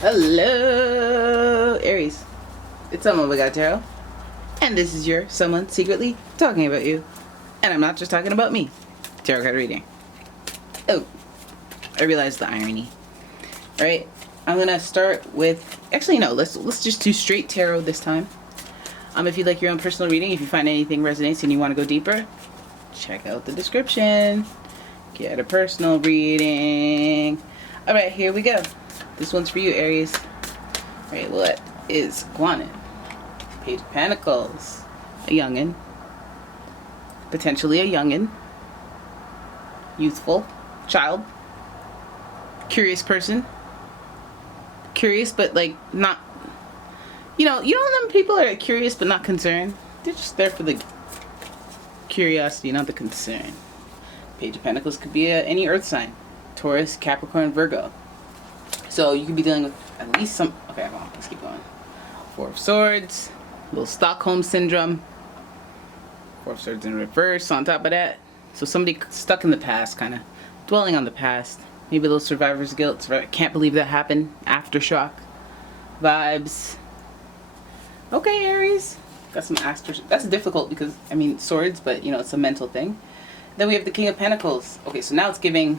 Hello, Aries. It's umomgtarot, and this is your someone secretly talking about you. And I'm not just talking about me. Tarot card reading. Oh, I realized the irony. All right, I'm gonna start with. Actually, no. Let's just do straight tarot this time. If you'd like your own personal reading, if you find anything resonates and you want to go deeper, check out the description. Get a personal reading. All right, here we go. This one's for you, Aries. All right, what is Guanin? Page of Pentacles. A youngin. Potentially a youngin. Youthful. Child. Curious person. Curious, but like not... You know them people that are curious but not concerned? They're just there for the curiosity, not the concern. Page of Pentacles could be any earth sign. Taurus, Capricorn, Virgo. So you could be dealing with at least some... Okay, well, let's keep going. Four of Swords. A little Stockholm Syndrome. Four of Swords in reverse on top of that. So somebody stuck in the past, kind of dwelling on the past. Maybe a little survivor's guilt. Can't believe that happened. Aftershock vibes. Okay, Aries. Got some asters. That's difficult because, I mean, swords, but, you know, it's a mental thing. Then we have the King of Pentacles. Okay, so now it's giving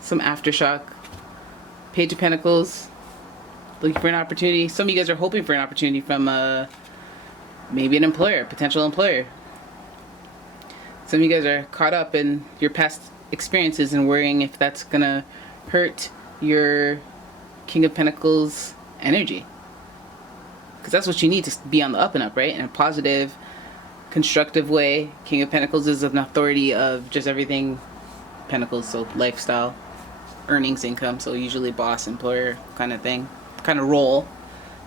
some aftershock. Page of Pentacles. Looking for an opportunity. Some of you guys are hoping for an opportunity from maybe an employer, potential employer. Some of you guys are caught up in your past experiences and worrying if that's going to hurt your King of Pentacles energy. Because that's what you need to be on the up and up, right? In a positive, constructive way. King of Pentacles is an authority of just everything Pentacles, so lifestyle, earnings, income, so usually boss, employer kind of thing, kind of role.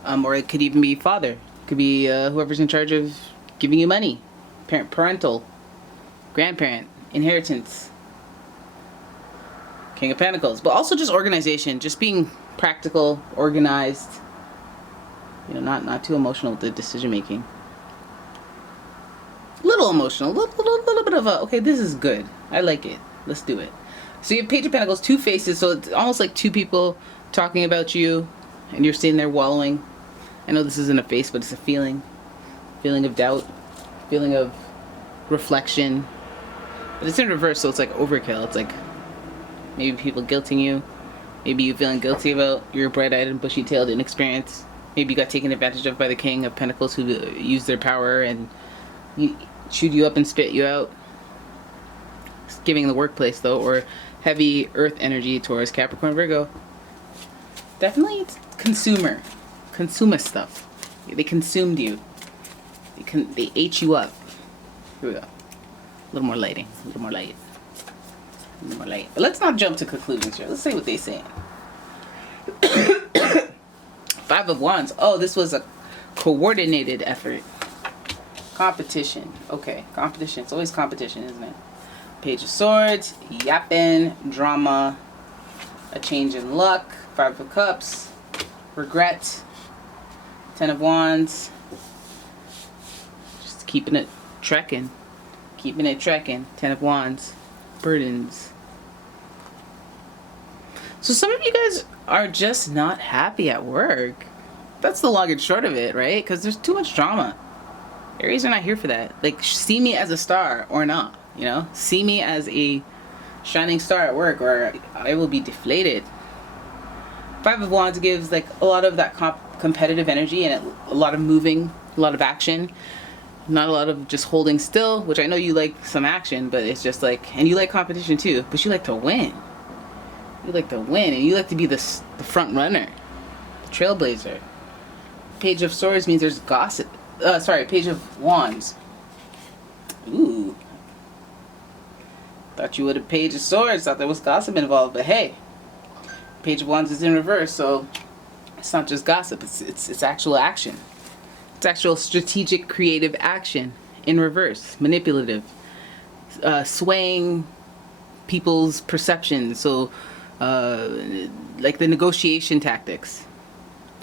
Or it could even be father. It could be whoever's in charge of giving you money. Parental, grandparent, inheritance. King of Pentacles. But also just organization, just being practical, organized. You know, not too emotional with the decision making. Little emotional, little bit of a, okay, this is good. I like it. Let's do it. So you have Page of Pentacles, two faces, so it's almost like two people talking about you, and you're sitting there wallowing. I know this isn't a face, but it's a feeling. Feeling of doubt. Feeling of reflection. But it's in reverse, so it's like overkill. It's like maybe people guilting you. Maybe you feeling guilty about your bright-eyed and bushy-tailed inexperience. Maybe you got taken advantage of by the King of Pentacles who used their power and chewed you up and spit you out. It's giving the workplace, though, or heavy earth energy towards Capricorn, Virgo. Definitely it's consumer stuff. They consumed you. They ate you up. Here we go. A little more lighting. A little more light. A little more light. But let's not jump to conclusions here. Let's see what they say. Five of Wands. Oh, this was a coordinated effort. Competition. Okay, competition. It's always competition, isn't it? Page of Swords. Yapping. Drama. A change in luck. Five of Cups. Regret. Ten of Wands. Just keeping it trekking. Keeping it trekking. Ten of Wands. Burdens. So some of you guys are just not happy at work. That's the long and short of it, right? Because there's too much drama. Aries are not here for that. Like, see me as a star or not, you know? See me as a shining star at work or I will be deflated. Five of Wands gives like a lot of that competitive energy and a lot of moving, a lot of action. Not a lot of just holding still, which I know you like some action, but it's just like, and you like competition too, but you like to win. You like to win, and you like to be the front runner, the trailblazer. Page of Swords means there's gossip. Page of Wands. Ooh. Thought you would have Page of Swords. Thought there was gossip involved, but hey, Page of Wands is in reverse, so it's not just gossip. It's actual action. It's actual strategic, creative action in reverse, manipulative, swaying people's perceptions. So. Like the negotiation tactics,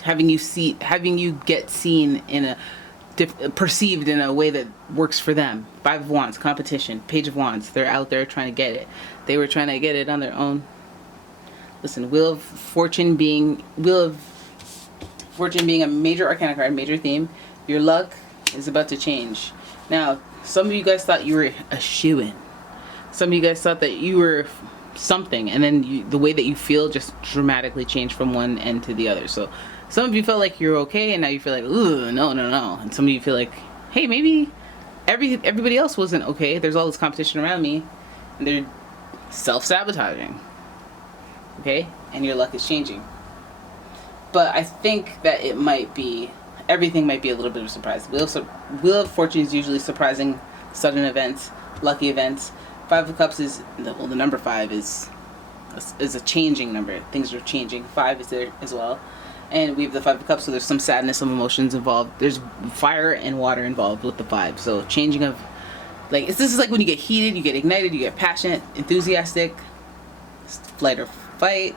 having you get seen in a perceived in a way that works for them. Five of Wands, competition. Page of Wands, they're out there trying to get it. They were trying to get it on their own. Listen, Wheel of Fortune being Wheel of Fortune being a major arcana card, major theme, your luck is about to change. Now, some of you guys thought you were a shoo-in. Some of you guys thought that you were something, and then the way that you feel just dramatically changed from one end to the other. So some of you felt like you're okay, and now you feel like, ooh, no. And some of you feel like, hey, maybe everybody else wasn't okay. There's all this competition around me, and they're self-sabotaging. Okay? And your luck is changing. But I think that it might be, everything might be a little bit of a surprise. Wheel of Fortune is usually surprising, sudden events, lucky events. Five of Cups is, well, the number 5 is a changing number. Things are changing. 5 is there as well. And we have the 5 of Cups, so there's some sadness, some emotions involved. There's fire and water involved with the 5. So changing of, like, this is like when you get heated, you get ignited, you get passionate, enthusiastic, flight or fight.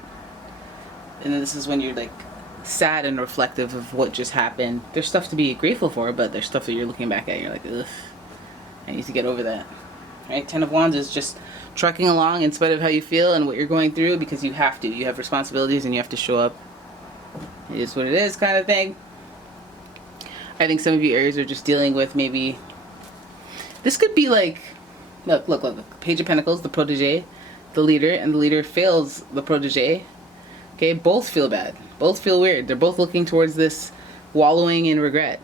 And then this is when you're like sad and reflective of what just happened. There's stuff to be grateful for, but there's stuff that you're looking back at and you're like, ugh, I need to get over that. Right? 10 of Wands is just trucking along in spite of how you feel and what you're going through, because you have to. You have responsibilities and you have to show up. It is what it is, kind of thing. I think some of you Aries are just dealing with maybe, this could be like, look, Page of Pentacles, the protege, the leader, and the leader fails the protege. Okay, both feel bad. Both feel weird. They're both looking towards this wallowing in regret.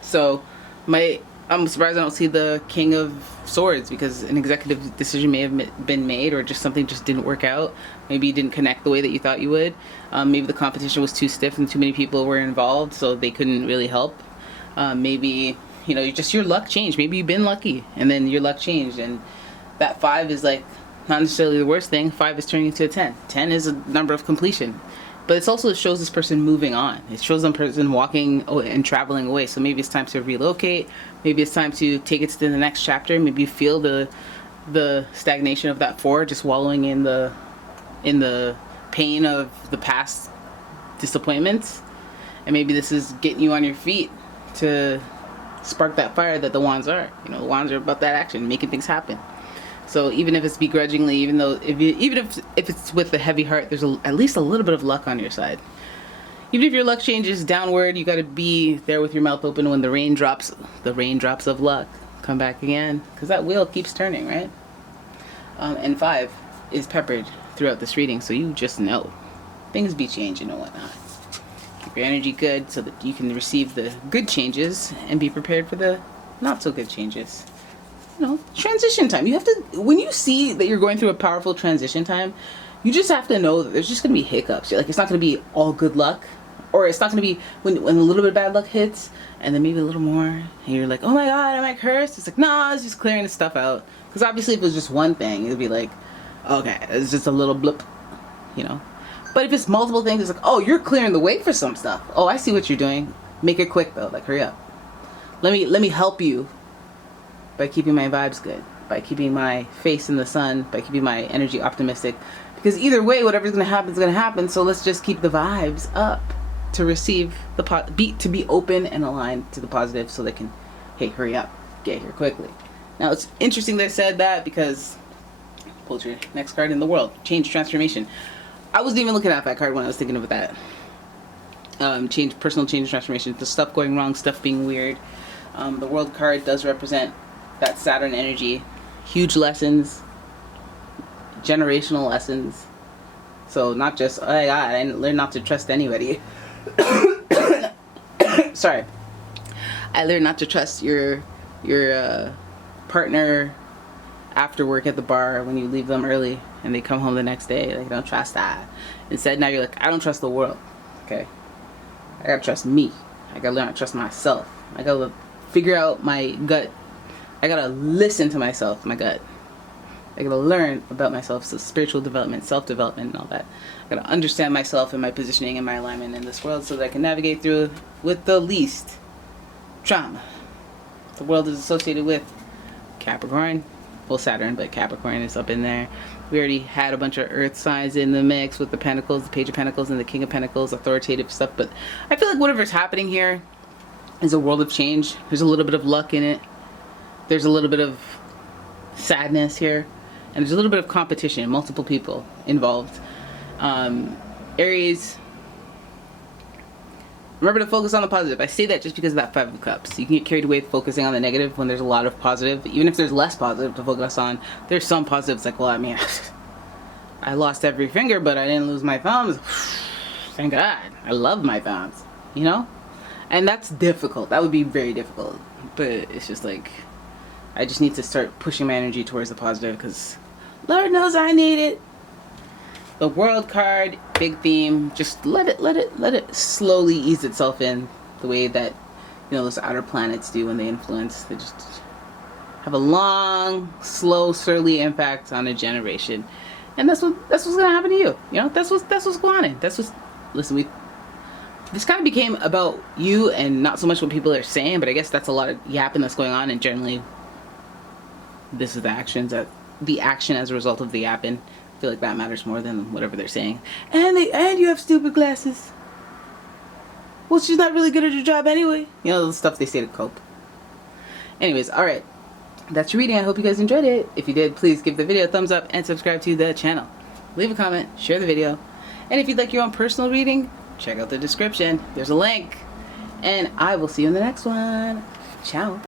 So, I'm surprised I don't see the King of Swords, because an executive decision may have been made, or just something just didn't work out. Maybe you didn't connect the way that you thought you would. Maybe the competition was too stiff and too many people were involved, so they couldn't really help. Maybe, you know, just your luck changed. Maybe you've been lucky, and then your luck changed, and that 5 is like, not necessarily the worst thing. 5 is turning into a 10. 10 is a number of completion. But it also shows this person moving on. It shows them person walking and traveling away. So maybe it's time to relocate. Maybe it's time to take it to the next chapter. Maybe you feel the stagnation of that 4, just wallowing in the pain of the past disappointments. And maybe this is getting you on your feet to spark that fire that the Wands are. You know, the Wands are about that action, making things happen. So even if it's begrudgingly, even if it's with a heavy heart, there's at least a little bit of luck on your side. Even if your luck changes downward, you got to be there with your mouth open when the raindrops of luck come back again, because that wheel keeps turning, right? And 5 is peppered throughout this reading, so you just know things be changing and whatnot. Keep your energy good so that you can receive the good changes and be prepared for the not so good changes. You know, transition time. You have to, when you see that you're going through a powerful transition time, you just have to know that there's just going to be hiccups. Like, it's not going to be all good luck, or it's not going to be when a little bit of bad luck hits, and then maybe a little more, and you're like, oh my god, am I cursed? It's like, no, it's just clearing the stuff out. Because obviously if it was just one thing, it would be like, okay, it's just a little blip, you know. But if it's multiple things, it's like, oh, you're clearing the way for some stuff. Oh, I see what you're doing. Make it quick though, like hurry up. Let me help you by keeping my vibes good, by keeping my face in the sun, by keeping my energy optimistic. Because either way, whatever's going to happen is going to happen. So let's just keep the vibes up to receive to be open and aligned to the positive, so they can, hey, hurry up, get here quickly. Now it's interesting that I said that, because pulled your next card in the world, change, transformation. I wasn't even looking at that card when I was thinking of that. Personal change, transformation, the stuff going wrong, stuff being weird. The world card does represent that Saturn energy, huge lessons, generational lessons. So not just, oh my god, I learned not to trust anybody. Sorry, I learned not to trust your partner after work at the bar when you leave them early and they come home the next day. Like, don't trust that. Instead, now you're like, I don't trust the world. Okay, I gotta trust me. I gotta learn to trust myself. I gotta figure out my gut. I gotta listen to myself, my gut. I gotta learn about myself, so spiritual development, self-development, and all that. I gotta understand myself and my positioning and my alignment in this world, so that I can navigate through with the least trauma. The world is associated with Capricorn, well, Saturn, but Capricorn is up in there. We already had a bunch of earth signs in the mix with the Pentacles, the Page of Pentacles, and the King of Pentacles, authoritative stuff. But I feel like whatever's happening here is a world of change. There's a little bit of luck in it. There's a little bit of sadness here. And there's a little bit of competition, multiple people involved. Aries, Remember to focus on the positive. I say that just because of that Five of Cups. You can get carried away focusing on the negative when there's a lot of positive. Even if there's less positive to focus on, there's some positives like, well, I mean, I lost every finger, but I didn't lose my thumbs. Thank God. I love my thumbs, you know? And that's difficult. That would be very difficult. But it's just like, I just need to start pushing my energy towards the positive because Lord knows I need it. The World card, big theme. Just let it slowly ease itself in the way that, you know, those outer planets do when they influence. They just have a long, slow, surly impact on a generation. And that's what's gonna happen to you. You know, that's what's going on. Listen, this kind of became about you and not so much what people are saying, but I guess that's a lot of yapping that's going on, and generally this is the action as a result of the yapping. I feel like that matters more than whatever they're saying. And you have stupid glasses. Well, she's not really good at her job anyway. You know, the stuff they say to cope. Anyways, alright. That's your reading. I hope you guys enjoyed it. If you did, please give the video a thumbs up and subscribe to the channel. Leave a comment, share the video. And if you'd like your own personal reading, check out the description. There's a link. And I will see you in the next one. Ciao.